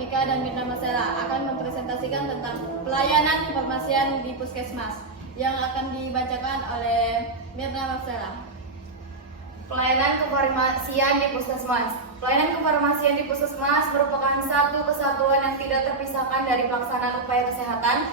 Pika dan Mirna Masela akan mempresentasikan tentang pelayanan kefarmasian di Puskesmas yang akan dibacakan oleh Mirna Masela. Pelayanan kefarmasian di Puskesmas. Pelayanan kefarmasian di Puskesmas merupakan satu kesatuan yang tidak terpisahkan dari pelaksanaan upaya kesehatan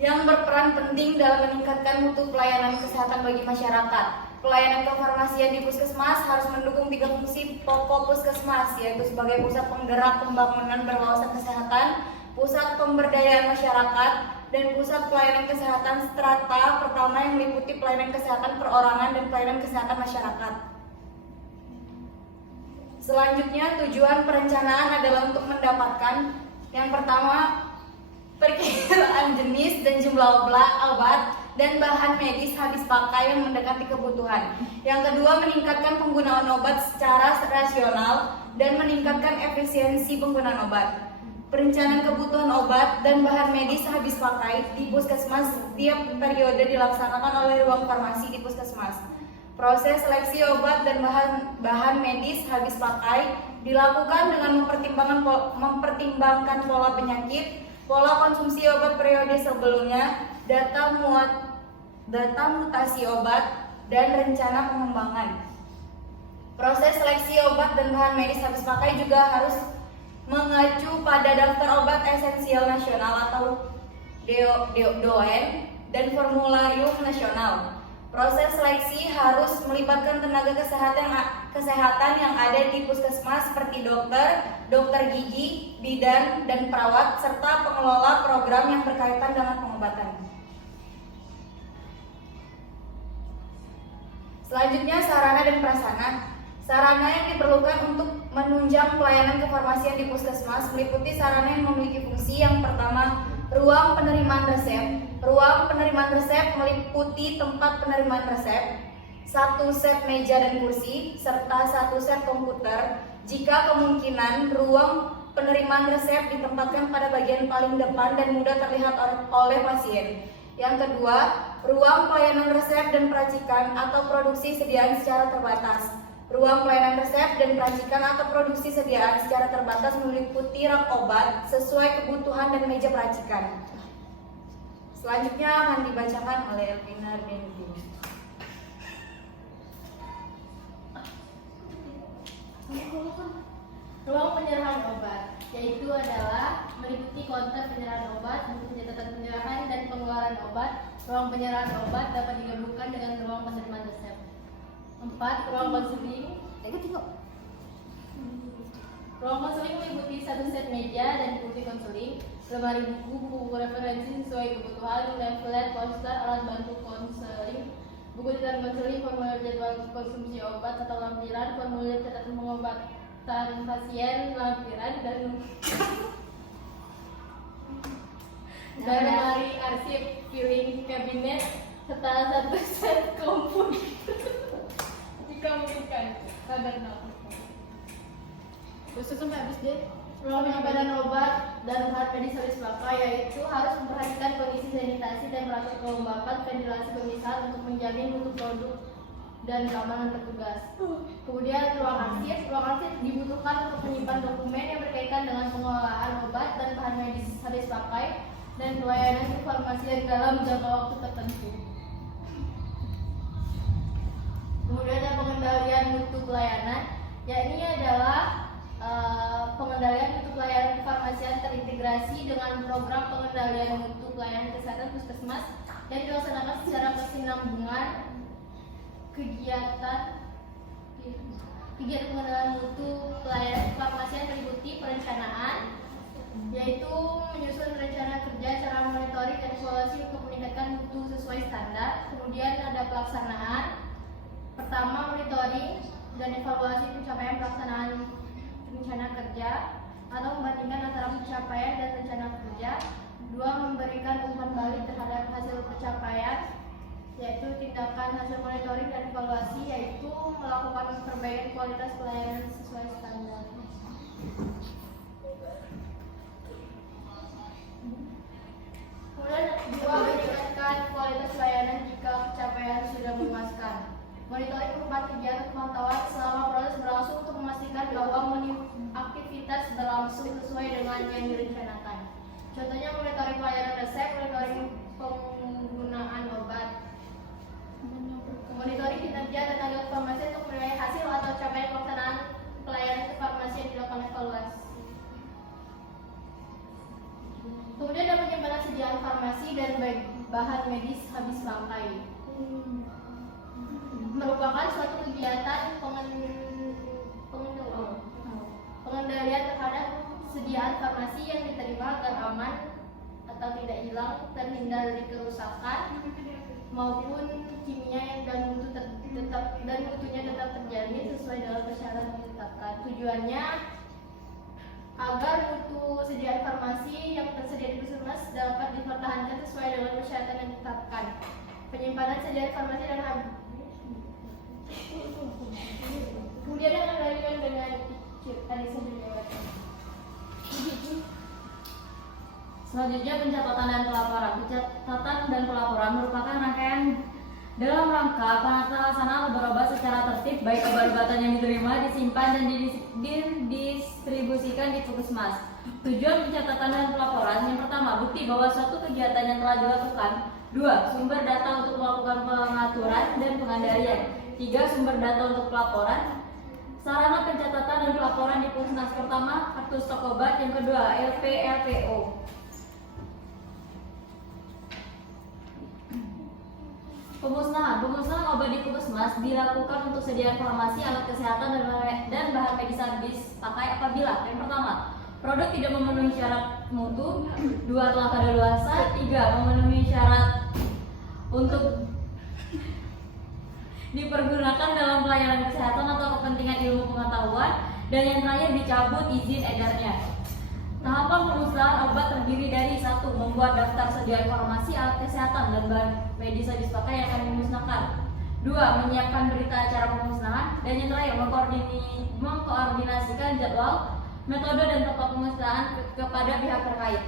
yang berperan penting dalam meningkatkan mutu pelayanan kesehatan bagi masyarakat. Pelayanan kefarmasian di Puskesmas harus mendukung 3 fungsi pokok Puskesmas, yaitu sebagai pusat penggerak pembangunan berwawasan kesehatan, pusat pemberdayaan masyarakat, dan pusat pelayanan kesehatan strata pertama yang meliputi pelayanan kesehatan perorangan dan pelayanan kesehatan masyarakat. Selanjutnya, tujuan perencanaan adalah untuk mendapatkan yang pertama, perkiraan jenis dan jumlah obat dan bahan medis habis pakai yang mendekati kebutuhan. Yang kedua, meningkatkan penggunaan obat secara rasional dan meningkatkan efisiensi penggunaan obat. Perencanaan kebutuhan obat dan bahan medis habis pakai di Puskesmas setiap periode dilaksanakan oleh ruang farmasi di Puskesmas. Proses seleksi obat dan bahan medis habis pakai dilakukan dengan mempertimbangkan pola penyakit, pola konsumsi obat periode sebelumnya, data mutasi obat, dan rencana pengembangan. Proses seleksi obat dan bahan medis habis pakai juga harus mengacu pada daftar obat esensial nasional atau DON dan formularium nasional. Proses seleksi harus melibatkan tenaga kesehatan yang ada di Puskesmas seperti dokter gigi, bidan, dan perawat, serta pengelola program yang berkaitan dengan pengobatan. Selanjutnya, sarana dan prasarana. Sarana yang diperlukan untuk menunjang pelayanan kefarmasian di Puskesmas meliputi sarana yang memiliki fungsi yang pertama, ruang penerimaan resep. Ruang penerimaan resep meliputi tempat penerimaan resep, 1 set meja dan kursi, serta 1 set komputer. Jika kemungkinan, ruang penerimaan resep ditempatkan pada bagian paling depan dan mudah terlihat oleh pasien. Yang kedua, ruang pelayanan resep dan peracikan atau produksi sediaan secara terbatas. Ruang pelayanan resep dan peracikan atau produksi sediaan secara terbatas meliputi rak obat sesuai kebutuhan dan meja peracikan. Selanjutnya akan dibacakan oleh Elvina Ardendi. Ruang penyerahan obat, yaitu adalah meliputi konter penyerahan obat, buku catatan penyerahan dan pengeluaran obat. Ruang penyerahan obat dapat digabungkan dengan ruang penerimaan resep. 4. Ruang konseling. Ruang konseling meliputi 1 set meja dan kursi konseling, lemari buku referensi sesuai kebutuhan, leaflet, poster, alat bantu konseling, buku catatan konseling, formulir jadwal konsumsi obat atau lampiran, formulir catatan pengobatan pasien, lampiran, dan lemari arsip, filing kabinet, serta 1 set komputer jika memungkinkan. Khusus sampai habis deh. Ruang penyimpanan obat dan bahan medis habis pakai, yaitu harus memperhatikan kondisi sanitasi dan melakukan kelembapan ventilasi pemisahan untuk menjamin mutu produk dan keamanan petugas. Kemudian ruang arsip dibutuhkan untuk menyimpan dokumen yang berkaitan dengan pengelolaan obat dan bahan medis habis pakai dan pelayanan kefarmasian dalam jangka waktu tertentu. Kemudian ada pengendalian mutu pelayanan, yakni adalah pengendalian mutu pelayanan kefarmasian terintegrasi dengan program pengendalian mutu pelayanan kesehatan Puskesmas dan dilaksanakan secara kesinambungan kegiatan pengendalian mutu pelayanan kefarmasian meliputi perencanaan, yaitu menyusun rencana kerja, cara monitoring dan evaluasi untuk meningkatkan mutu sesuai standar. Kemudian ada pelaksanaan. Pertama, monitoring dan evaluasi pencapaian pelaksanaan rencana kerja atau membandingkan antara pencapaian dan rencana kerja. 2. Memberikan umpan balik terhadap hasil pencapaian, yaitu tindakan hasil monitoring dan evaluasi, yaitu melakukan perbaikan kualitas pelayanan sesuai standar. Kemudian 2. Meningkatkan kualitas pelayanan jika pencapaian sudah memuaskan. Monitoring berupa kegiatan pemantauan selama proses berlangsung untuk memastikan bahwa aktivitas aktivitas berlangsung sesuai dengan yang direncanakan. Contohnya monitoring pelayanan resep, monitoring penggunaan obat, monitoring kinerja tenaga farmasi untuk menilai hasil atau capaian pelaksanaan pelayanan farmasi yang dilakukan evaluasi. Kemudian ada penyimpanan sediaan farmasi dan bahan medis habis pakai. Merupakan suatu kegiatan pengendalian terhadap sediaan farmasi yang diterima agar aman atau tidak hilang, terhindar dari kerusakan maupun kimia yang mutunya tetap terjamin sesuai dengan persyaratan yang ditetapkan. Tujuannya agar mutu sediaan farmasi yang tersedia di puskesmas dapat dipertahankan sesuai dengan persyaratan yang ditetapkan. Penyimpanan sediaan farmasi dan kemudian akan dilakukan dengan Selanjutnya pencatatan dan pelaporan. Pencatatan dan pelaporan merupakan rangkaian dalam rangka pelaksanaan obat-obat secara tertib, baik obat-obatan yang diterima, disimpan, dan didistribusikan di puskesmas. Tujuan pencatatan dan pelaporan: yang pertama, bukti bahwa suatu kegiatan yang telah dilakukan. 2. Sumber data untuk melakukan pengaturan dan pengendalian. 3. Sumber data untuk pelaporan. Sarana pencatatan dan pelaporan di puskesmas: pertama, kartu stok obat; yang kedua, LPLPO. Pemusnahan obat di puskesmas dilakukan untuk sediaan farmasi, alat kesehatan, dan bahan medis habis pakai apabila: yang pertama, produk tidak memenuhi syarat mutu; 2. Telah kadaluarsa; 3. Memenuhi syarat untuk dipergunakan dalam pelayanan kesehatan atau kepentingan ilmu pengetahuan; dan yang terakhir, dicabut izin edarnya. Tahapan pemusnahan obat terdiri dari: 1. Membuat daftar sediaan farmasi, alat kesehatan, dan bahan medis habis pakai yang akan dimusnahkan; 2. Menyiapkan berita acara pemusnahan; dan yang terakhir, mengkoordinasikan jadwal, metode, dan tempat pemusnahan kepada pihak terkait.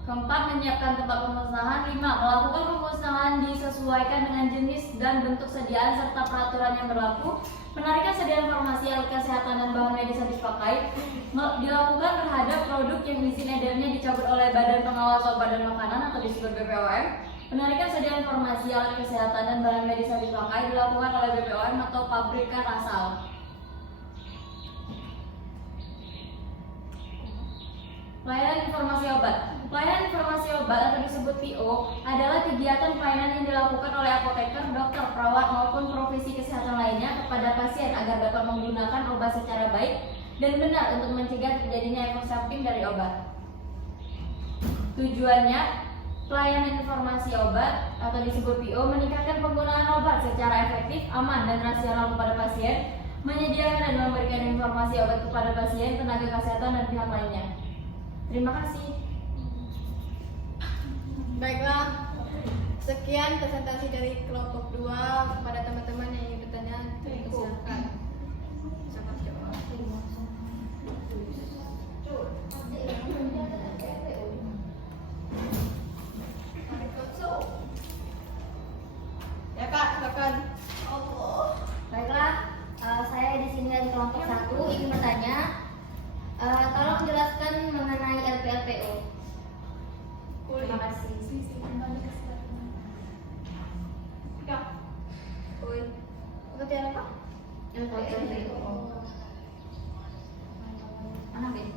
Keempat, menyiapkan tempat pemusnahan. 5. Melakukan pemusnahan disesuaikan dengan jenis dan bentuk sediaan serta peraturan yang berlaku. Penarikan sediaan farmasi, alat kesehatan, dan bahan medis habis pakai dilakukan terhadap produk yang izin edarnya dicabut oleh Badan Pengawas Obat dan Makanan atau disebut BPOM. Penarikan sediaan farmasi, alat kesehatan, dan bahan medis habis pakai dilakukan oleh BPOM atau pabrikan asal. Pelayanan informasi obat. Pelayanan informasi obat atau disebut PO adalah kegiatan pelayanan yang dilakukan oleh apoteker, dokter, perawat, maupun profesi kesehatan lainnya kepada pasien agar dapat menggunakan obat secara baik dan benar untuk mencegah terjadinya efek samping dari obat. Tujuannya, pelayanan informasi obat atau disebut PO meningkatkan penggunaan obat secara efektif, aman, dan rasional kepada pasien, menyediakan dan memberikan informasi obat kepada pasien, tenaga kesehatan, dan pihak lainnya. Terima kasih. Baiklah, sekian presentasi dari kelompok 2. Kepada teman-teman yang ingin bertanya, silakan. Sangat jawab. Ya Kak, silakan. Baiklah, saya di sini dari kelompok 1 ingin bertanya, tolong jelaskan mengenai LPLPO. Terima kasih. Pengertian apa? LPLPO. Mana Ben?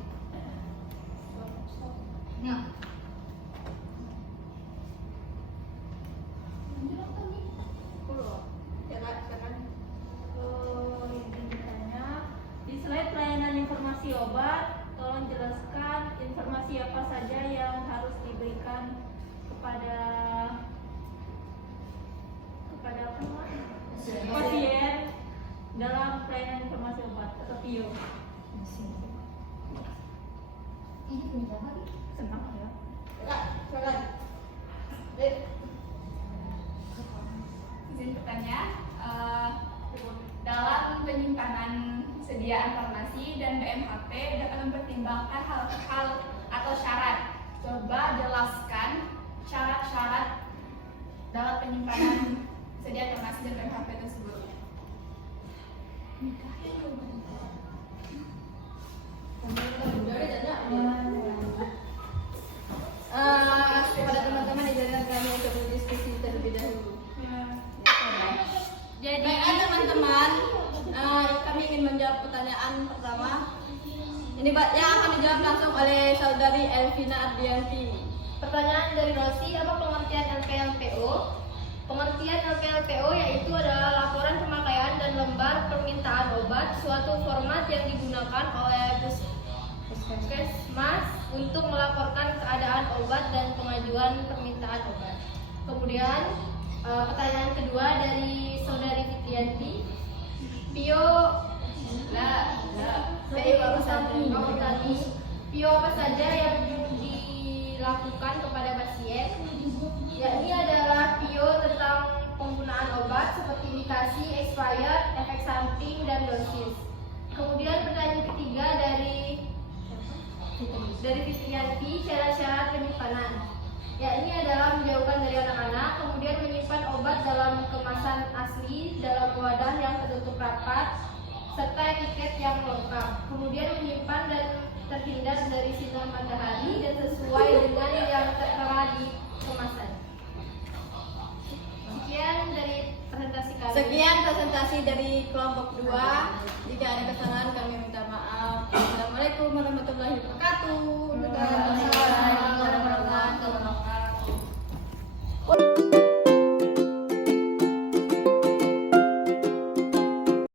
Ini. Izin bertanya, di slide pelayanan informasi obat, tolong jelaskan informasi apa saja yang harus diberikan kepada pasien dalam pelayanan informasi obat atau PIO. Ini punya apa nih? Senang ya. Kak, silakan. Izin bertanya, dalam penyimpanan sediaan farmasi dan BMHP dapat mempertimbangkan hal-hal atau syarat. Coba jelaskan syarat-syarat dalam penyimpanan sediaan farmasi dan BMHP tersebut. Kepada teman-teman izinkan kami untuk berdiskusi terlebih dahulu. Jadi Baiklah teman-teman, kami ingin menjawab pertanyaan pertama. Ini yang akan dijawab langsung oleh saudari Elvina Ardianti. pertanyaan dari Rosi, apa pengertian LPLPO? Pengertian LPLPO yaitu adalah laporan pemakaian dan lembar permintaan obat, suatu format yang digunakan oleh Puskesmas untuk melaporkan keadaan obat dan pengajuan permintaan obat. Kemudian pertanyaan kedua dari saudari Fitrianti, Pio Pio apa saja yang dilakukan kepada pasien? Yakni adalah Pio tentang penggunaan obat seperti indikasi, expired, efek samping, dan dosis. Kemudian pertanyaan ketiga dari Fitrianti, syarat-syarat penyimpanan, yakni adalah menjauhkan dari anak-anak, kemudian menyimpan obat dalam kemasan asli dalam wadah yang tertutup rapat, serta etiket yang lengkap. Kemudian menyimpan dan terhindar dari sinar matahari dan sesuai dengan yang tertera di kemasan. Sekian dari presentasi kami. Sekian presentasi dari kelompok 2. Jika ada kesalahan kami minta maaf. Assalamualaikum warahmatullahi wabarakatuh.